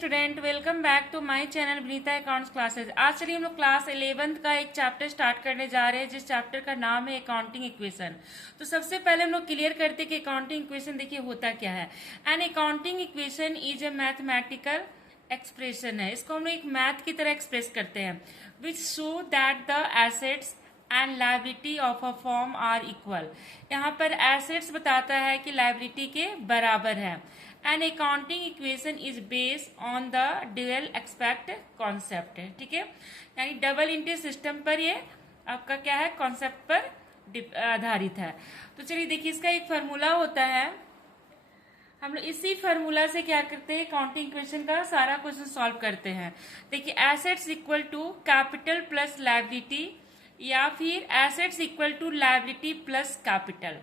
Student, welcome back to my channel Vinita accounts classes. आज चलिए हम लोग क्लास 11th का एक चैप्टर स्टार्ट करने जा रहे हैं, जिस चैप्टर का नाम है अकाउंटिंग इक्वेशन। तो सबसे पहले हम लोग क्लियर करते हैं कि अकाउंटिंग इक्वेशन देखिए होता क्या है। An accounting equation is a mathematical expression है। इसको हम लोग एक मैथ की तरह एक्सप्रेस करते हैं, which show that the assets and liability of a form are equal. यहाँ पर एसेट्स बताता है कि लायबिलिटी के बराबर है। An accounting equation is based on the dual expect concept है, ठीक है। यानी डबल इंटरेस्ट सिस्टम पर ये आपका क्या है, कॉन्सेप्ट पर आधारित है। तो चलिए देखिए, इसका एक फार्मूला होता है। हम लोग इसी फार्मूला से क्या करते हैं, अकाउंटिंग इक्वेशन का सारा क्वेश्चन सॉल्व करते हैं। देखिए, assets equal to capital plus liability, या फिर assets equal to liability plus capital.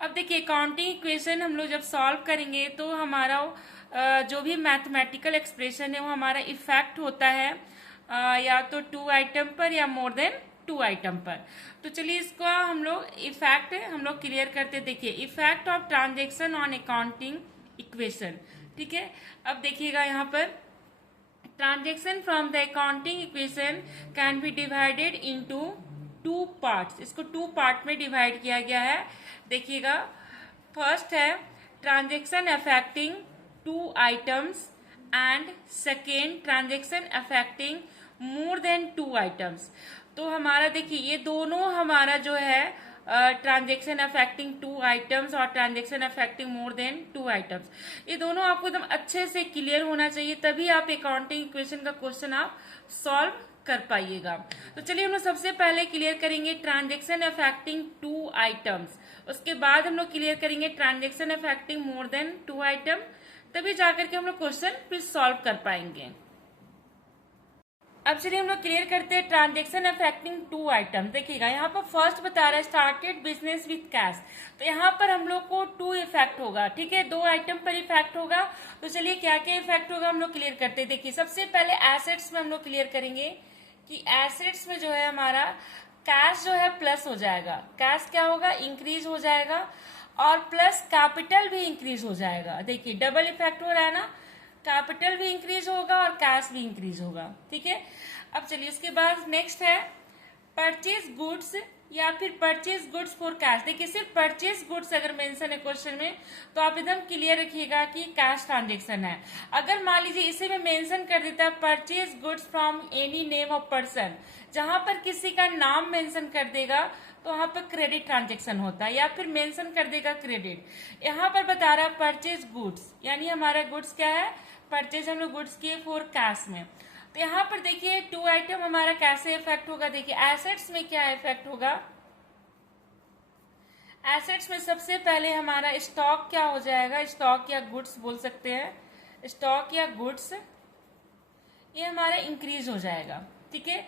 अब देखिए, अकाउंटिंग इक्वेशन हम लोग जब सॉल्व करेंगे तो हमारा जो भी मैथमेटिकल एक्सप्रेशन है वो हमारा इफेक्ट होता है या तो 2 आइटम पर या मोर देन 2 आइटम पर। तो चलिए इसको हम लोग इफेक्ट हम लोग क्लियर करते। देखिए, effect of transaction on accounting equation, ठीक है। अब देखिएगा यहाँ पर, transaction from the accounting equation can be divided into 2 parts. इसको 2 पार्ट में डिवाइड किया गया है। देखिएगा, फर्स्ट है transaction affecting 2 items and second transaction affecting more than 2 items. तो हमारा देखिए, ये दोनों हमारा जो है ट्रांजेक्शन अफेक्टिंग 2 आइटम्स और transaction affecting more than 2 items, ये दोनों आपको एकदम अच्छे से क्लियर होना चाहिए, तभी आप अकाउंटिंग इक्वेशन का क्वेश्चन आप सॉल्व कर पाइएगा। तो चलिए हम लोग सबसे पहले क्लियर करेंगे ट्रांजेक्शन अफेक्टिंग 2 आइटम्स, उसके बाद हम लोग क्लियर करेंगे transaction affecting more than 2 item, तभी जाकर के हम लोग क्वेश्चन फिर सॉल्व कर पाएंगे। अब चलिए हम लोग क्लियर करते हैं ट्रांजेक्शन अफेक्टिंग 2 आइटम। देखिएगा, यहाँ पर फर्स्ट बता रहा है स्टार्टेड बिजनेस विथ कैश। तो यहाँ पर हम लोग को 2 इफेक्ट होगा, ठीक है, 2 आइटम पर इफेक्ट होगा। तो चलिए क्या क्या इफेक्ट होगा हम लोग क्लियर करते हैं। देखिए, सबसे पहले एसेट्स में हम लोग क्लियर करेंगे कि एसेट्स में जो है हमारा कैश जो है प्लस हो जाएगा। कैश क्या होगा, इंक्रीज हो जाएगा, और प्लस कैपिटल भी इंक्रीज हो जाएगा। देखिए, डबल इफेक्ट हो रहा है ना, कैपिटल भी इंक्रीज होगा और कैश भी इंक्रीज होगा, ठीक है। अब चलिए उसके बाद नेक्स्ट है परचेज गुड्स या फिर परचेज गुड्स फॉर कैश। देखिए, सिर्फ परचेज गुड्स अगर मेंशन है क्वेश्चन में तो आप एकदम क्लियर रखिएगा कि कैश ट्रांजेक्शन है। अगर मान लीजिए इसे में मेंशन कर देता है purchase goods from any name of person, जहां पर किसी का नाम मेंशन कर देगा तो वहां पर क्रेडिट ट्रांजेक्शन होता है, या फिर मेंशन कर देगा क्रेडिट। यहाँ पर बता रहा है परचेज गुड्स, यानी हमारा गुड्स क्या है, परचेज हम लोग गुड्स किए फॉर कैश में। तो यहाँ पर देखिए 2 आइटम हमारा कैसे इफेक्ट होगा। देखिए, एसेट्स में क्या इफेक्ट होगा, एसेट्स में सबसे पहले हमारा स्टॉक क्या हो जाएगा, स्टॉक या गुड्स बोल सकते हैं, स्टॉक या गुड्स ये हमारा इंक्रीज हो जाएगा, ठीक है।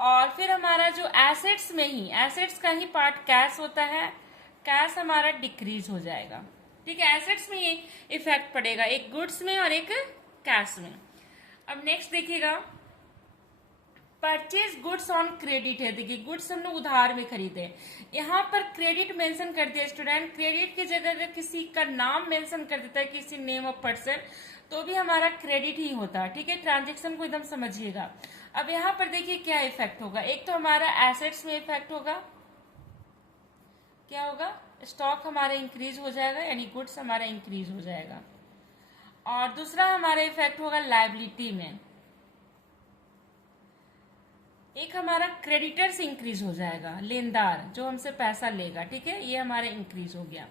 और फिर हमारा जो एसेट्स में ही, एसेट्स का ही पार्ट कैश होता है, कैश हमारा डिक्रीज हो जाएगा, ठीक है। एसेट्स में ये इफेक्ट पड़ेगा, एक गुड्स में और एक कैश में। अब नेक्स्ट देखिएगा, परचेज गुड्स ऑन क्रेडिट है। देखिए, गुड्स हम लोग उधार में खरीदे, यहाँ पर क्रेडिट मेंशन कर दिया स्टूडेंट। क्रेडिट की जगह अगर किसी का नाम मेंशन कर देता है, किसी नेम ऑफ पर्सन, तो भी हमारा क्रेडिट ही होता है, ठीक है। ट्रांजेक्शन को एकदम समझिएगा। अब यहाँ पर देखिए क्या इफेक्ट होगा, एक तो हमारा एसेट्स में इफेक्ट होगा, क्या होगा, स्टॉक हमारा इंक्रीज हो जाएगा, यानी गुड्स हमारा इंक्रीज हो जाएगा। और दूसरा हमारा इफेक्ट होगा लायबिलिटी में, एक हमारा क्रेडिटर्स इंक्रीज हो जाएगा, लेनदार जो हमसे पैसा लेगा, ठीक है, ये हमारा इंक्रीज हो गया,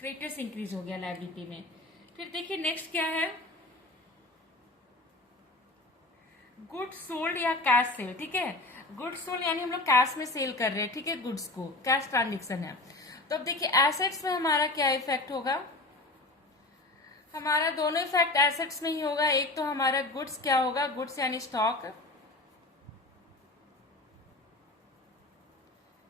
क्रेडिटर्स इंक्रीज हो गया लायबिलिटी में। फिर देखिए नेक्स्ट क्या है, गुड्स सोल्ड या कैश सेल, ठीक है। गुड्स सोल्ड यानी हम लोग कैश में सेल कर रहे हैं, ठीक है, गुड्स को, कैश ट्रांजेक्शन है। तो अब देखिए एसेट्स में हमारा क्या इफेक्ट होगा, हमारा दोनों इफेक्ट एसेट्स में ही होगा। एक तो हमारा गुड्स क्या होगा, गुड्स यानी स्टॉक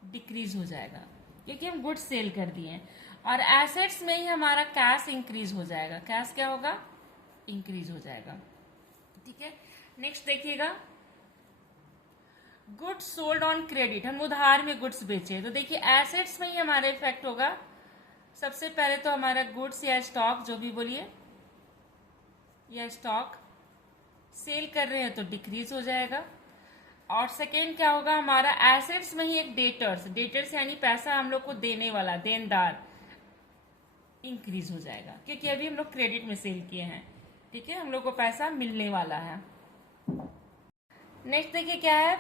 डिक्रीज हो जाएगा क्योंकि हम गुड्स सेल कर दिए, और एसेट्स में ही हमारा कैश इंक्रीज हो जाएगा, कैश क्या होगा, इंक्रीज हो जाएगा, ठीक है। नेक्स्ट देखिएगा, गुड्स सोल्ड ऑन क्रेडिट, हम उधार में गुड्स बेचे, तो देखिए एसेट्स में ही हमारा इफेक्ट होगा। सबसे पहले तो हमारा गुड्स या स्टॉक जो भी बोलिए, या स्टॉक सेल कर रहे हैं तो डिक्रीज हो जाएगा। और सेकेंड क्या होगा, हमारा एसेट्स में ही एक डेटर्स, डेटर्स यानी पैसा हम लोग को देने वाला, देनदार, इंक्रीज हो जाएगा, क्योंकि अभी हम लोग क्रेडिट में सेल किए हैं। ठीक है, हम लोग को पैसा मिलने वाला है। नेक्स्ट देखिए क्या है,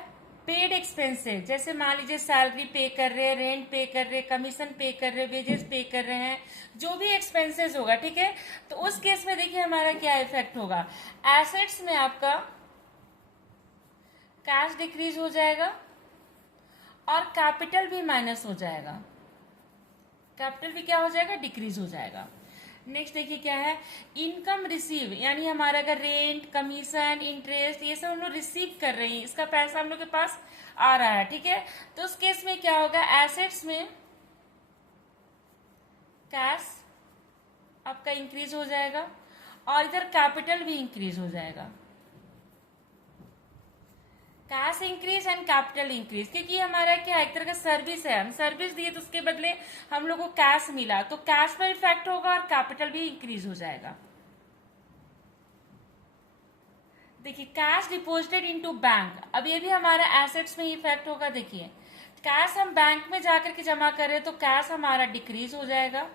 पेड एक्सपेंसेस। जैसे मान लीजिए सैलरी पे कर रहे हैं, रेंट पे कर रहे हैं, कमीशन पे कर रहे हैं, वेजेस पे कर रहे हैं, जो भी एक्सपेंसेस होगा, ठीक है, तो उस केस में देखिए हमारा क्या इफेक्ट होगा, एसेट्स में आपका कैश डिक्रीज हो जाएगा और कैपिटल भी माइनस हो जाएगा, कैपिटल भी क्या हो जाएगा, डिक्रीज हो जाएगा। नेक्स्ट देखिए क्या है, इनकम रिसीव, यानी हमारा अगर रेंट, कमीशन, इंटरेस्ट, ये सब हम लोग रिसीव कर रहे हैं, इसका पैसा हम लोग के पास आ रहा है। ठीक है, तो उस केस में क्या होगा, एसेट्स में कैश आपका इंक्रीज हो जाएगा और इधर कैपिटल भी इंक्रीज हो जाएगा, cash increase and capital increase, क्योंकि हमारा क्या एक तरह का सर्विस है, हम सर्विस दिए तो उसके बदले हम लोग को कैश मिला, तो कैश पर इफेक्ट होगा और कैपिटल भी इंक्रीज हो जाएगा। देखिए कैश डिपॉजिटेड इनटू बैंक, अब ये भी हमारा एसेट्स में इफेक्ट होगा। देखिए कैश हम बैंक में जाकर के जमा कर रहे हैं तो कैश हमारा डिक्रीज हो जाएगा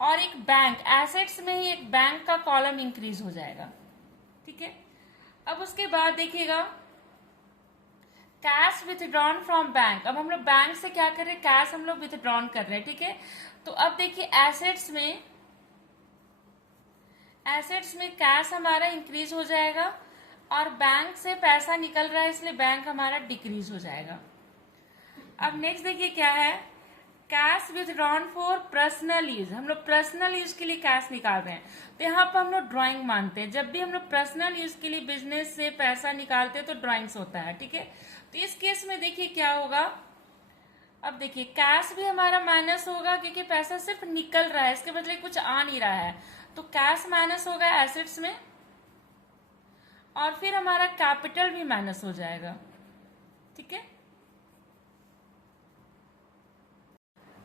और एक बैंक, एसेट्स में ही एक बैंक का कॉलम इंक्रीज हो जाएगा। ठीक है, अब उसके बाद देखिएगा कैश विथड्रॉन फ्रॉम बैंक, अब हम लोग बैंक से क्या कर रहे हैं, कैश हम लोग विथड्रॉन कर रहे हैं। ठीक है, तो अब देखिए एसेट्स में कैश हमारा इंक्रीज हो जाएगा और बैंक से पैसा निकल रहा है इसलिए बैंक हमारा डिक्रीज हो जाएगा। अब नेक्स्ट देखिए क्या है, cash withdrawn for personal use, हम लोग पर्सनल यूज के लिए कैश निकाल रहे हैं, तो यहाँ पर हम लोग ड्राइंग मानते हैं, जब भी हम लोग पर्सनल यूज के लिए बिजनेस से पैसा निकालते हैं तो ड्राइंग्स होता है। ठीक है, तो इस केस में देखिए क्या होगा, अब देखिए कैश भी हमारा माइनस होगा क्योंकि पैसा सिर्फ निकल रहा है, इसके बदले कुछ आ नहीं रहा है, तो कैश माइनस होगा एसेट्स में और फिर हमारा कैपिटल भी माइनस हो जाएगा। ठीक है,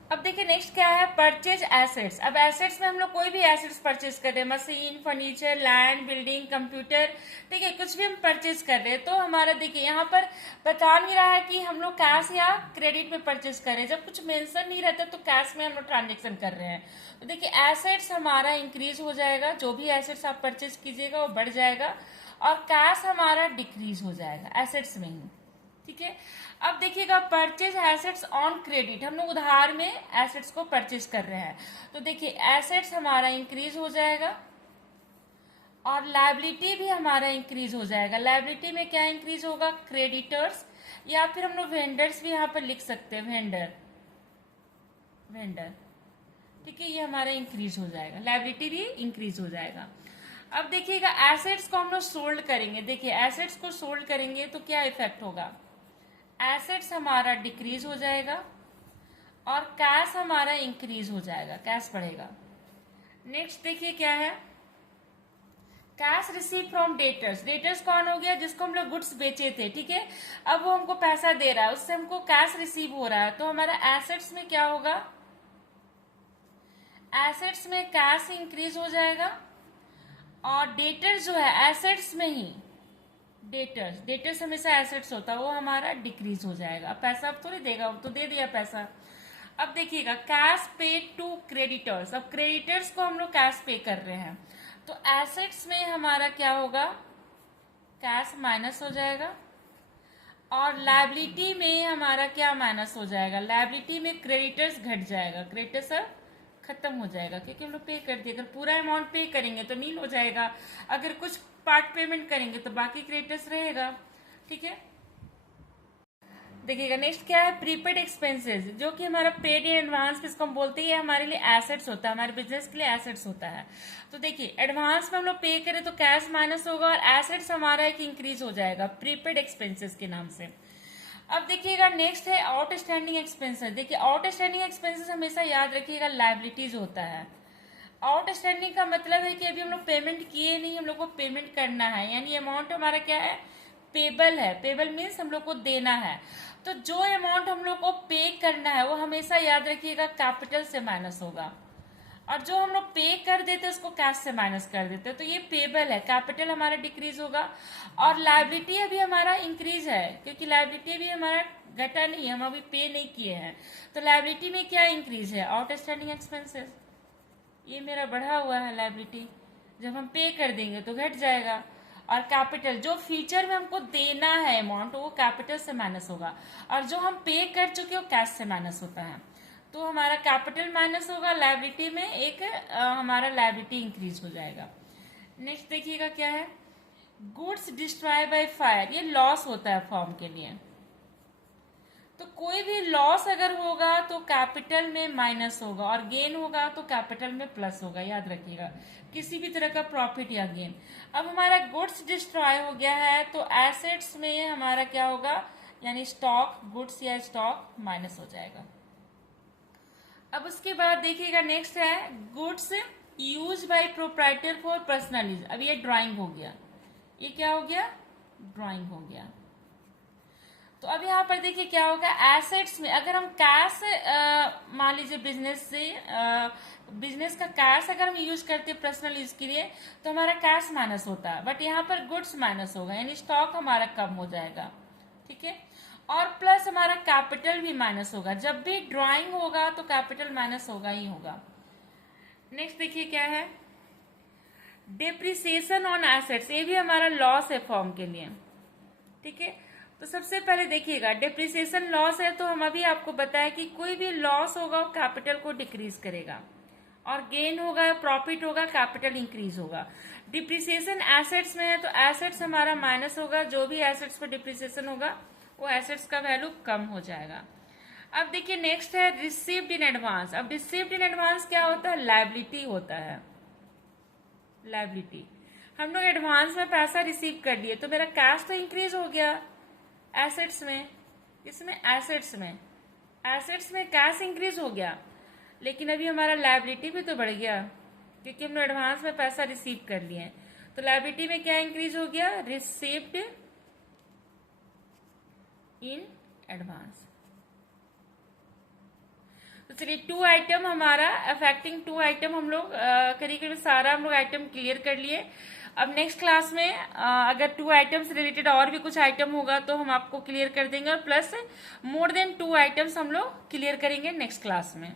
अब देखिए नेक्स्ट क्या है, परचेज एसेट्स। अब एसेट्स में हम लोग कोई भी एसेट्स परचेज कर रहे हैं, machine, furniture, land, building, computer, ठीक है, कुछ भी हम परचेज कर रहे हैं, तो हमारा देखिए यहाँ पर बता नहीं रहा है कि हम लोग कैश या क्रेडिट में परचेज कर रहे हैं, जब कुछ मेंशन नहीं रहता तो कैश में हम लोग ट्रांजेक्शन कर रहे हैं। तो देखिए एसेट्स हमारा इंक्रीज हो जाएगा, जो भी एसेट्स आप परचेज कीजिएगा वो बढ़ जाएगा और कैश हमारा डिक्रीज हो जाएगा एसेट्स में ही। ठीक है, अब देखिएगा परचेज एसेट्स ऑन क्रेडिट, हम लोग उधार में एसेट्स को परचेज कर रहे हैं, तो देखिए एसेट्स हमारा इंक्रीज हो जाएगा और लायबिलिटी भी हमारा इंक्रीज हो जाएगा। लायबिलिटी में क्या इंक्रीज होगा, क्रेडिटर्स, या फिर हम लोग वेंडर्स भी यहाँ पर लिख सकते हैं, वेंडर। ठीक है, ये हमारा इंक्रीज हो जाएगा, लायबिलिटी भी इंक्रीज हो जाएगा। अब देखिएगा एसेट्स को हम लोग सोल्ड करेंगे, देखिए एसेट्स को सोल्ड करेंगे तो क्या इफेक्ट होगा, एसेट्स हमारा डिक्रीज हो जाएगा और कैश हमारा इंक्रीज हो जाएगा, कैश बढ़ेगा। नेक्स्ट देखिए क्या है, cash receive from debtors. Debtors कौन हो गया, जिसको हम लोग गुड्स बेचे थे। ठीक है, अब वो हमको पैसा दे रहा है, उससे हमको कैश रिसीव हो रहा है, तो हमारा एसेट्स में क्या होगा, एसेट्स में कैश इंक्रीज हो जाएगा और डेटर्स जो है एसेट्स में ही, डेटर्स हमेशा एसेट्स होता है, वो हमारा डिक्रीज हो जाएगा। पैसा अब थोड़ी देगा, वो तो दे दिया पैसा। अब देखिएगा कैश पे टू क्रेडिटर्स, अब क्रेडिटर्स को हम लोग कैश पे कर रहे हैं, तो एसेट्स में हमारा क्या होगा, कैश माइनस हो जाएगा और लायबिलिटी में हमारा क्या माइनस हो जाएगा, लायबिलिटी में क्रेडिटर्स घट जाएगा, क्रेडिटर्स खत्म हो जाएगा क्योंकि हम लोग पे कर दिए। अगर पूरा अमाउंट पे करेंगे तो नील हो जाएगा, अगर कुछ पार्ट पेमेंट करेंगे तो बाकी क्रेडिटर्स रहेगा। ठीक है, देखिएगा नेक्स्ट क्या है, प्रीपेड एक्सपेंसेस, जो कि हमारा पेड इन एडवांस जिसको हम बोलते हैं, हमारे लिए एसेट्स होता है, हमारे बिजनेस के लिए एसेट्स होता है। तो देखिए एडवांस में हम लोग पे करें तो कैश माइनस होगा और एसेट्स हमारा एक इंक्रीज हो जाएगा प्रीपेड एक्सपेंसेस के नाम से। अब देखिएगा नेक्स्ट है आउटस्टैंडिंग एक्सपेंसेस। देखिए आउटस्टैंडिंग एक्सपेंसेस हमेशा याद रखिएगा लायबिलिटीज होता है। आउटस्टैंडिंग का मतलब है कि अभी हम लोग पेमेंट किए नहीं, हम लोग को पेमेंट करना है, यानी अमाउंट हमारा क्या है, पेबल है। पेबल मीन्स हम लोग को देना है, तो जो अमाउंट हम लोग को पे करना है वो हमेशा याद रखिएगा कैपिटल से माइनस होगा और जो हम लोग पे कर देते हैं उसको कैश से माइनस कर देते हैं, तो ये पेबल है, कैपिटल हमारा डिक्रीज होगा। और लायबिलिटी अभी हमारा इंक्रीज है, क्योंकि लायबिलिटी अभी हमारा घटा नहीं है, हम अभी पे नहीं किए हैं। तो लायबिलिटी में क्या इंक्रीज है, आउटस्टैंडिंग एक्सपेंसेस, ये मेरा बढ़ा हुआ है लायबिलिटी, जब हम पे कर देंगे तो घट जाएगा। और कैपिटल, जो फ्यूचर में हमको देना है अमाउंट, वो कैपिटल से माइनस होगा, और जो हम पे कर चुके वो कैश से माइनस होता है। तो हमारा कैपिटल माइनस होगा, लायबिलिटी में एक हमारा लायबिलिटी इंक्रीज हो जाएगा। नेक्स्ट देखिएगा क्या है, गुड्स डिस्ट्रॉय बाय फायर, ये लॉस होता है फर्म के लिए। तो कोई भी लॉस अगर होगा तो कैपिटल में माइनस होगा, और गेन होगा तो कैपिटल में प्लस होगा, याद रखिएगा, किसी भी तरह का प्रॉफिट या गेन। अब हमारा गुड्स डिस्ट्रॉय हो गया है तो एसेट्स में हमारा क्या होगा, यानी स्टॉक, गुड्स या स्टॉक माइनस हो जाएगा। अब उसके बाद देखिएगा नेक्स्ट है goods use by proprietor for personal use. अब ये ड्राइंग हो गया, ये क्या हो गया, ड्राइंग हो गया। तो अब यहाँ पर देखिए क्या होगा, एसेट्स में अगर हम कैश मान लीजिए बिजनेस का कैश अगर हम यूज करते हैं पर्सनल यूज के लिए तो हमारा कैश माइनस होता है, बट यहाँ पर गुड्स माइनस होगा, यानी स्टॉक हमारा कम हो जाएगा, ठीक है। और प्लस हमारा कैपिटल भी माइनस होगा, जब भी ड्राइंग होगा तो कैपिटल माइनस होगा ही होगा। नेक्स्ट देखिए क्या है, डेप्रिसिएशन ऑन एसेट्स, ये भी हमारा लॉस है फर्म के लिए, ठीक है। तो सबसे पहले देखिएगा डेप्रिसिएशन लॉस है, तो हम अभी आपको बताया कि कोई भी लॉस होगा वो कैपिटल को डिक्रीज करेगा, और गेन होगा, प्रॉफिट होगा, कैपिटल इंक्रीज होगा। डिप्रिसिएशन एसेट्स में है तो एसेट्स हमारा माइनस होगा, जो भी एसेट्स पर डिप्रिसिएशन होगा वो एसेट्स का वैल्यू कम हो जाएगा। अब देखिए नेक्स्ट है रिसीव्ड इन एडवांस। अब रिसीव्ड इन एडवांस क्या होता है, लायबिलिटी होता है, लायबिलिटी। हम लोग एडवांस में पैसा रिसीव कर लिए तो मेरा कैश तो इंक्रीज हो गया एसेट्स में, इसमें एसेट्स में कैश इंक्रीज हो गया, लेकिन अभी हमारा लायबिलिटी भी तो बढ़ गया, क्योंकि हमने एडवांस में पैसा रिसीव कर लिए। तो लायबिलिटी में क्या इंक्रीज हो गया, रिसीव्ड इन एडवांस। तो चलिए टू आइटम हमारा अफेक्टिंग टू आइटम हम लोग करीब सारा हम लोग आइटम क्लियर कर लिए। अब नेक्स्ट क्लास में अगर टू आइटम से रिलेटेड और भी कुछ आइटम होगा तो हम आपको क्लियर कर देंगे, और plus more than two items हम लोग क्लियर करेंगे नेक्स्ट क्लास में।